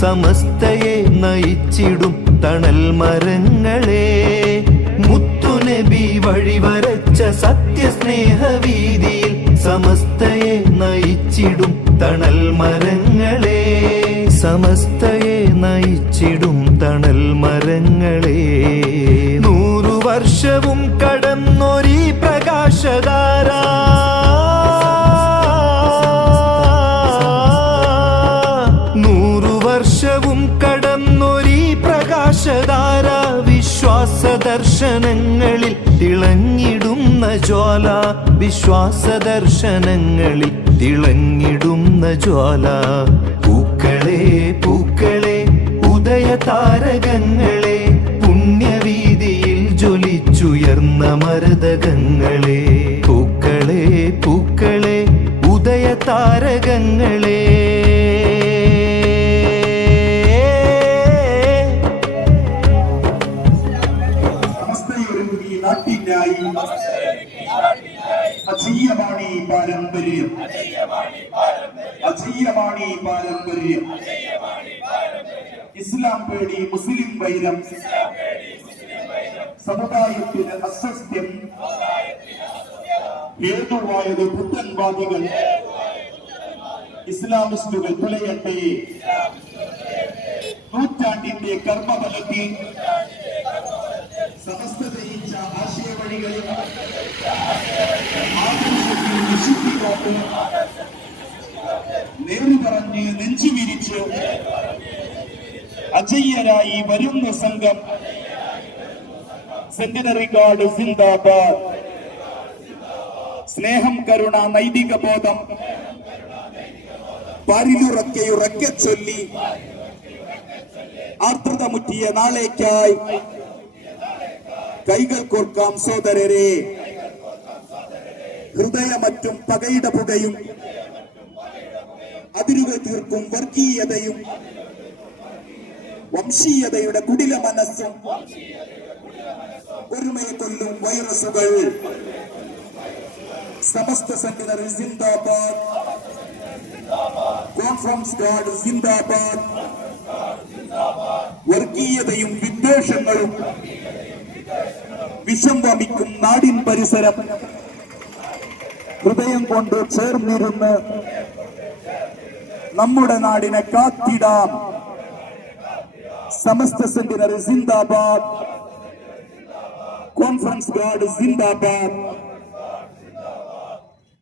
സമസ്തയെ നയിച്ചിടും തണൽ മരങ്ങളെ, മുത്തുനബി വഴിവരച്ച സത്യസ്നേഹവീതിയിൽ സമസ്തയെ നയിച്ചിടും തണൽ മരങ്ങളെ, സമസ്തയെ നയിച്ചിടും തണൽ മരങ്ങളെ. 100 വർഷവും കടന്നൊരീ പ്രകാശധാര, 100 വർഷവും കടന്നൊരീ പ്രകാശധാര, വിശ്വാസദർശനങ്ങളിൽ തിളങ്ങിടുന്ന ജ്വാല, വിശ്വാസദർശനങ്ങളിൽ തിളങ്ങിടുന്ന ജ്വാല. പൂക്കളെ പൂക്കളെ ഉദയതാരകങ്ങളെ, പുണ്യവീതിയിൽ ജ്വലിച്ചുയർന്ന മരതകങ്ങളെ. പൂക്കളെ പൂക്കളെ ഉദയതാരകങ്ങളെ. അജയ്യമാണീ പാരമ്പര്യം, അജയ്യമാണീ പാരമ്പര്യം. ഇസ്ലാം പേടി മുസ്ലിം വൈരം, സമുദായത്തിന് അസ്വസ്ഥ്യം ഹേതുവായത് പുത്തൻവാദികൾ, ഇസ്ലാമിസ്റ്റുകൾ തുലയട്ടെ. നൂറ്റാണ്ടിന്റെ കർമ്മഫലത്തിൽ സമസ്ത ജയിച്ച ആശയവഴികളിൽ വിശുദ്ധി കാട്ടും നേരു പറഞ്ഞ് നെഞ്ചു വിരിച്ച് അജയ്യരായി വരുന്ന സംഘം. സെന്റിനറി ഗാർഡ് സിന്ദാബാദ്. സ്നേഹം, കരുണ, നൈതിക ബോധം പാരിലുറക്കെ ചൊല്ലി ആർദ്രത മുറ്റിയ നാളേക്കായി കൈകൾ കോർക്കാം സോദരരെ. ഹൃദയമറ്റും പകയുടെ പുകയും അതിരുകൾ തീർക്കും വർഗീയതയും വംശീയതയുടെ കുടില മനസ്സും ഒരുമയെ കൊല്ലും വൈറസുകൾ. സമസ്ത സെന്റിനറി സിന്ദാബാദ്, കോൺഫറൻസ് ഗാർഡ് സിന്ദാബാദ്. വർഗീയതയും വിദ്വേഷങ്ങളും വിഷം വമിക്കും നാടിൻ പരിസരം ഹൃദയം കൊണ്ട് ചേർന്നിരുന്ന് നമ്മുടെ നാടിനെ കാത്തിടാം. സമസ്ത സെന്റിനറി സിന്ദാബാദ്, കോൺഫറൻസ് ഗാർഡ് സിന്ദാബാദ്.